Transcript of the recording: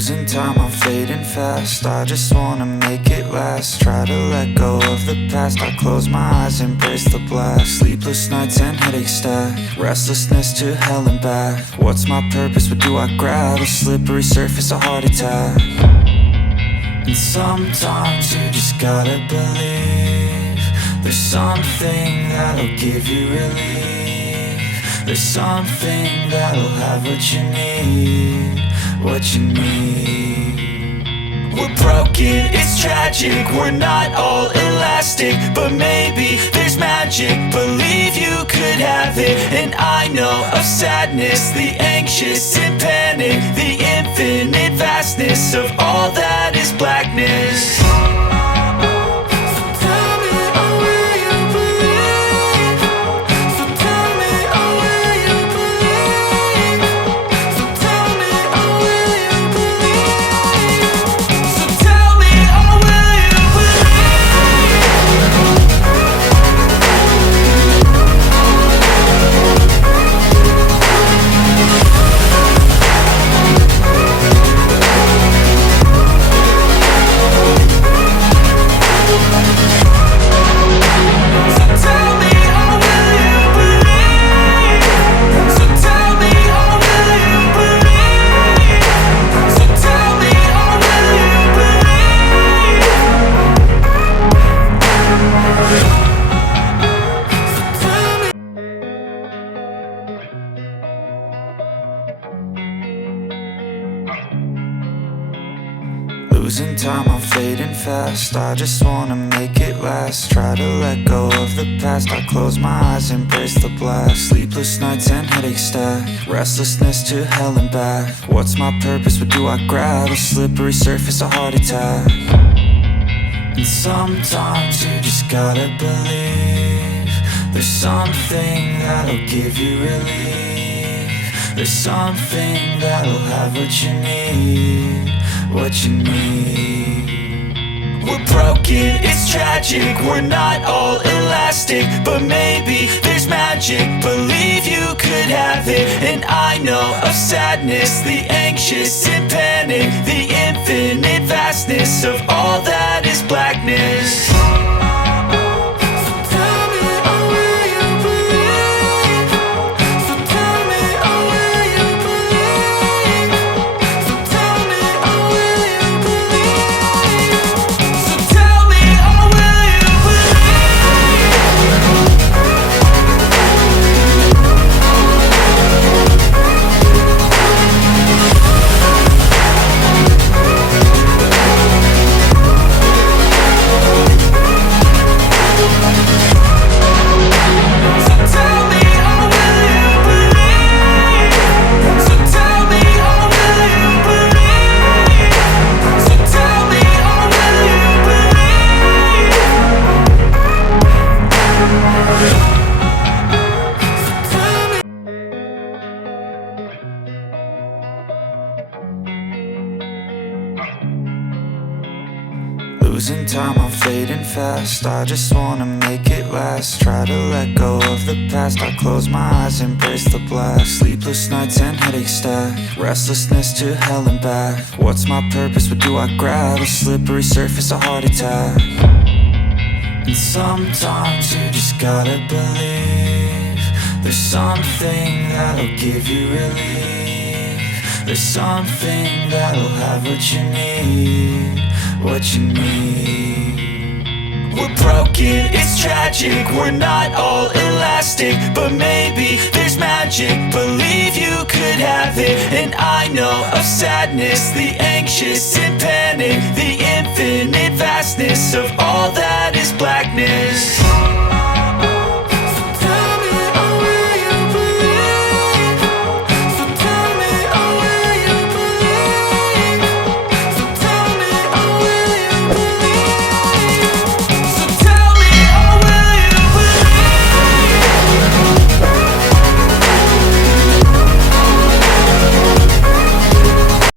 Losing time, I'm fading fast. I just wanna make it last. Try to let go of the past. I close my eyes, embrace the blast. Sleepless nights and headaches stack. Restlessness to hell and back. What's my purpose? What do I grab? A slippery surface, a heart attack. And sometimes you just gotta believe there's something that'll give you relief. There's something that'll have what you need, what you need. We're broken, it's tragic, we're not all elastic, but maybe there's magic. Believe you could have it. And I know of sadness, the anxious and panic, the infinite vastness of all that is blackness. Losing time, I'm fading fast. I just wanna make it last. Try to let go of the past. I close my eyes, embrace the blast. Sleepless nights and headaches stack. Restlessness to hell and back. What's my purpose? What do I grab? A slippery surface, a heart attack. And sometimes you just gotta believe there's something that'll give you relief. There's something that'll have what you need, what you need. We're broken, it's tragic, we're not all elastic, but maybe there's magic. Believe you could have it. And I know of sadness, the anxious and panic, the infinite vastness of all that is blackness. Losing time, I'm fading fast. I just wanna make it last. Try to let go of the past. I close my eyes, embrace the blast. Sleepless nights and headaches stack. Restlessness to hell and back. What's my purpose? What do I grab? A slippery surface, a heart attack. And sometimes you just gotta believe there's something that'll give you relief. There's something that'll have what you need, what you need. We're broken, it's tragic, we're not all elastic, but maybe there's magic. Believe you could have it. And I know of sadness, the anxious and panic, the infinite vastness of all that is blackness.